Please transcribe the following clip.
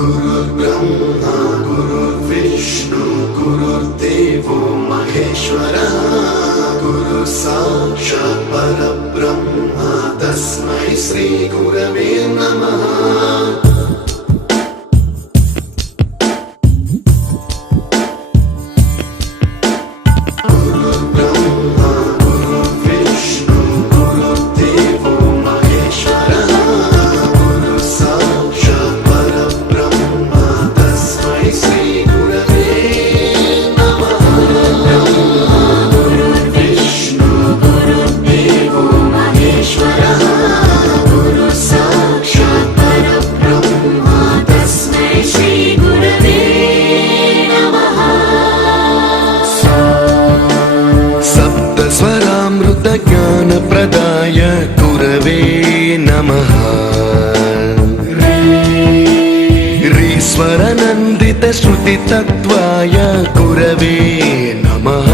गुरुर्ब्रह्मा गुरुर्विष्णु गुरुर्देवो महेश्वरः गुरु साक्षात् परब्रह्म तस्मै श्री गुरवे नमः। स्वरामृत ज्ञान प्रदाय गुरवे नमः। ऋस्वर नन्दित श्रुति तत्त्वाय गुरवे नमः।